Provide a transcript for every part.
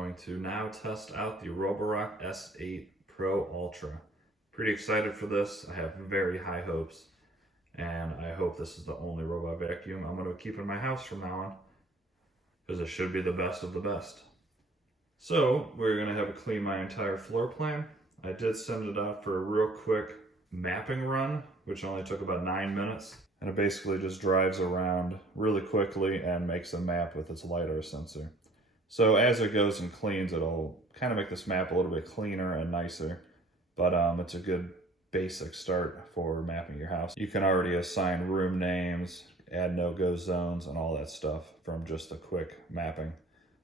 going to now test out the Roborock S8 Pro Ultra. Pretty excited for this. I have very high hopes, and I hope this is the only robot vacuum I'm going to keep in my house from now on, because it should be the best of the best. So we're going to have it clean my entire floor plan. I did send it out for a real quick mapping run, which only took about 9 minutes. And it basically just drives around really quickly and makes a map with its LiDAR sensor. So as it goes and cleans, it'll kind of make this map a little bit cleaner and nicer. But it's a good basic start for mapping your house. You can already assign room names, add no-go zones, and all that stuff from just a quick mapping.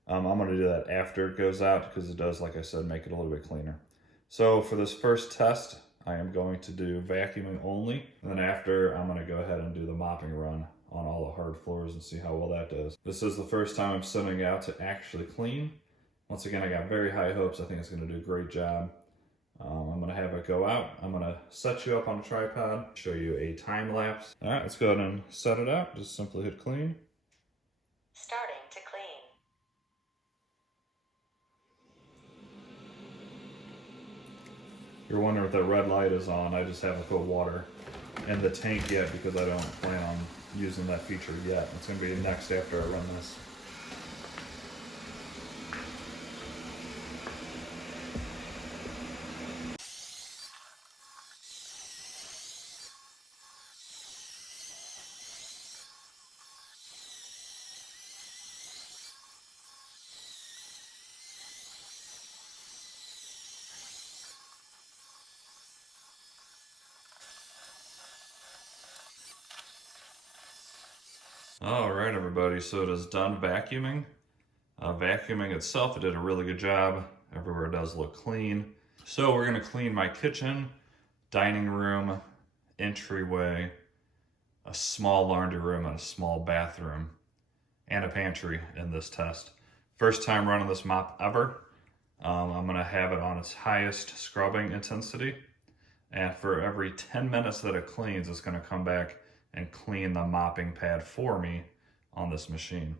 I'm going to do that after it goes out because it does, like I said, make it a little bit cleaner. So for this first test, I am going to do vacuuming only, and then after I'm going to go ahead and do the mopping run on all the hard floors and see how well that does. This is the first time I'm sending it out to actually clean. Once again, I got very high hopes. I think it's going to do a great job. I'm going to have it go out. I'm going to set you up on a tripod, show you a time lapse. All right, let's go ahead and set it out. Just simply hit clean. Starting to clean. You're wondering if that red light is on. I just haven't put water in the tank yet because I don't plan on using that feature yet. It's going to be next after I run this. All right, everybody, so it is done vacuuming. Vacuuming itself, it did a really good job. Everywhere does look clean. So we're gonna clean my kitchen, dining room, entryway, a small laundry room, and a small bathroom, and a pantry in this test. First time running this mop ever. I'm gonna have it on its highest scrubbing intensity. And for every 10 minutes that it cleans, it's gonna come back and clean the mopping pad for me on this machine.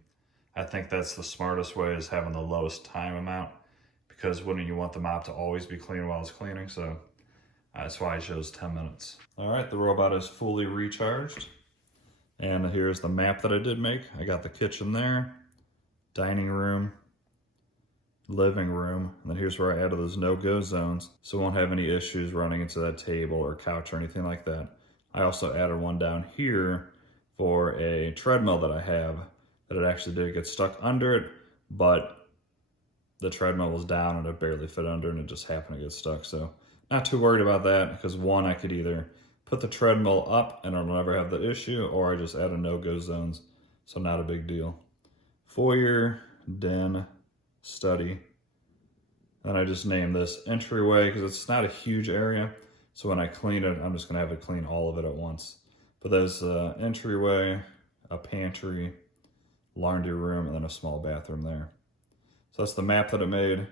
I think that's the smartest way, is having the lowest time amount, because wouldn't you want the mop to always be clean while it's cleaning? So that's why I chose 10 minutes. All right, the robot is fully recharged. And here's the map that I did make. I got the kitchen there, dining room, living room, and then here's where I added those no-go zones, so I won't have any issues running into that table or couch or anything like that. I also added one down here for a treadmill that I have, that it actually did get stuck under it, but the treadmill was down and it barely fit under, and it just happened to get stuck. So not too worried about that, because one, I could either put the treadmill up and I'll never have the issue, or I just add a no-go zones, so not a big deal. Foyer, den, study. And I just named this entryway because it's not a huge area. So when I clean it, I'm just gonna have it clean all of it at once. But there's an entryway, a pantry, laundry room, and then a small bathroom there. So that's the map that it made.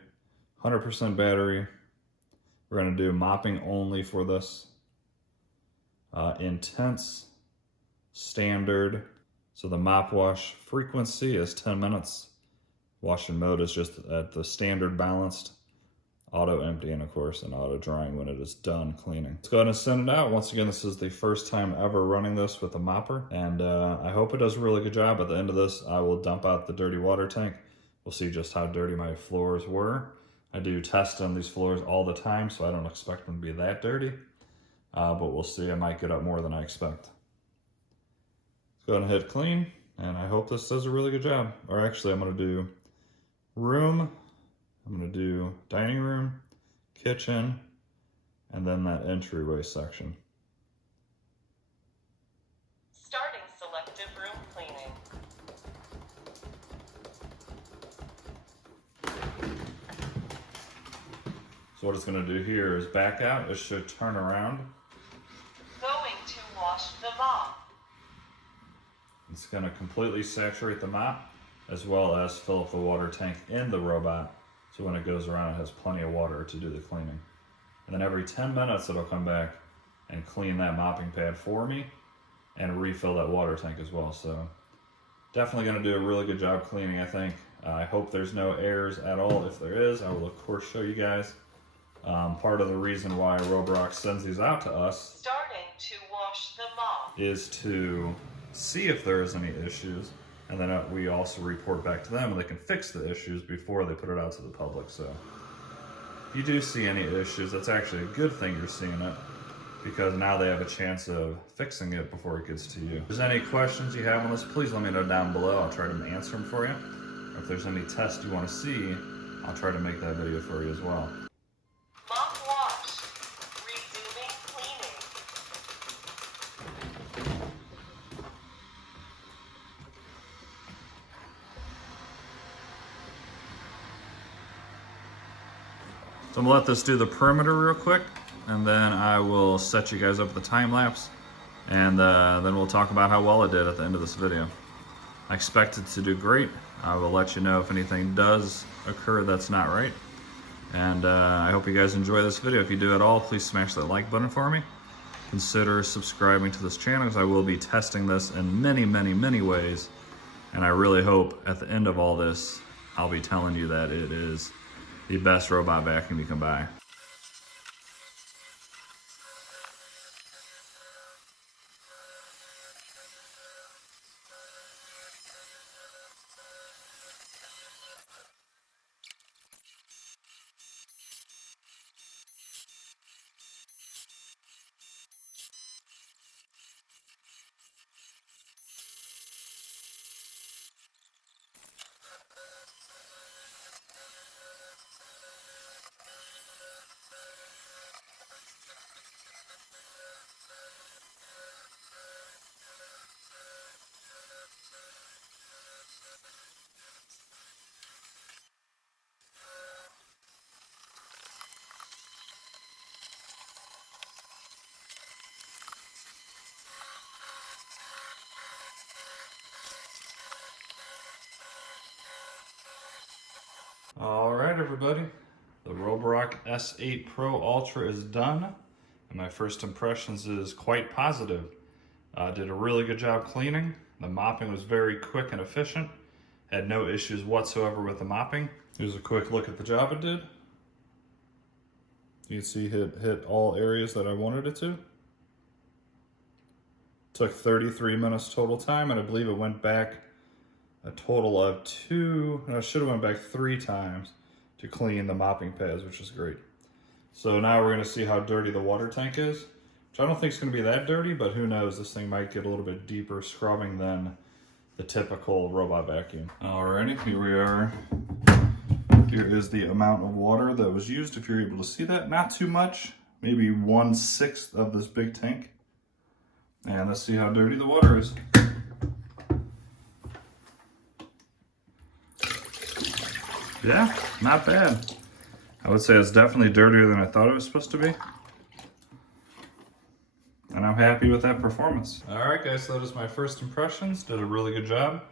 100% battery. We're gonna do mopping only for this. Intense, standard. So the mop wash frequency is 10 minutes. Washing mode is just at the standard balanced. Auto empty, and of course an auto drying when it is done cleaning. Let's go ahead and send it out. Once again, this is the first time ever running this with a mopper, and I hope it does a really good job. At the end of this, I will dump out the dirty water tank. We'll see just how dirty my floors were. I do tests on these floors all the time, so I don't expect them to be that dirty, but we'll see. I might get up more than I expect. Let's go ahead and hit clean, and I hope this does a really good job. Or actually, I'm gonna do room, I'm gonna do dining room, kitchen, and then that entryway section. Starting selective room cleaning. So what it's gonna do here is back out. It should turn around. Going to wash the mop. It's gonna completely saturate the mop, as well as fill up the water tank in the robot. So when it goes around, it has plenty of water to do the cleaning. And then every 10 minutes, it'll come back and clean that mopping pad for me and refill that water tank as well. So definitely gonna do a really good job cleaning, I think. I hope there's no errors at all. If there is, I will of course show you guys. Part of the reason why Roborock sends these out to us Starting to wash the mop. is to see if there is any issues, and then we also report back to them and they can fix the issues before they put it out to the public. So if you do see any issues, that's actually a good thing you're seeing it, because now they have a chance of fixing it before it gets to you. If there's any questions you have on this, please let me know down below. I'll try to answer them for you. If there's any test you want to see, I'll try to make that video for you as well. Mop wash. Resuming cleaning. So I'm gonna let this do the perimeter real quick, and then I will set you guys up with the time lapse, and then we'll talk about how well it did at the end of this video. I expect it to do great. I will let you know if anything does occur that's not right. And I hope you guys enjoy this video. If you do at all, please smash that like button for me. Consider subscribing to this channel, because I will be testing this in many, many, many ways. And I really hope at the end of all this, I'll be telling you that it is the best robot vacuum you can buy. All right, everybody. The Roborock S8 Pro Ultra is done, and my first impressions is quite positive. Did a really good job cleaning. The mopping was very quick and efficient. Had no issues whatsoever with the mopping. Here's a quick look at the job it did. You can see it hit all areas that I wanted it to. Took 33 minutes total time, and I believe it went back a total of I should have went back 3 times to clean the mopping pads, which is great. So now we're gonna see how dirty the water tank is, which I don't think is gonna be that dirty, but who knows, this thing might get a little bit deeper scrubbing than the typical robot vacuum. Alrighty, here we are. Here is the amount of water that was used, if you're able to see that. Not too much, maybe 1/6 of this big tank. And let's see how dirty the water is. Yeah, not bad. I would say it's definitely dirtier than I thought it was supposed to be. And I'm happy with that performance. All right, guys, so that is my first impressions. Did a really good job.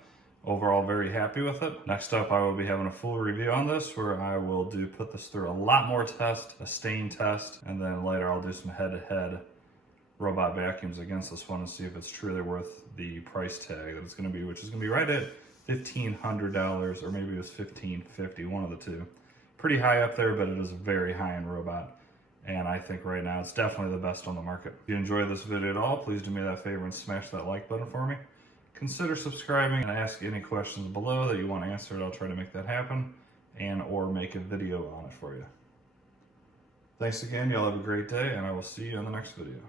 Overall, very happy with it. Next up, I will be having a full review on this, where I will put this through a lot more tests, a stain test, and then later I'll do some head-to-head robot vacuums against this one and see if it's truly worth the price tag that it's gonna be, which is gonna be right at $1,500, or maybe it was $1,550, one of the two. Pretty high up there, but it is a very high-end robot. And I think right now it's definitely the best on the market. If you enjoyed this video at all, please do me that favor and smash that like button for me. Consider subscribing and ask any questions below that you want answered. I'll try to make that happen or make a video on it for you. Thanks again, y'all have a great day, and I will see you in the next video.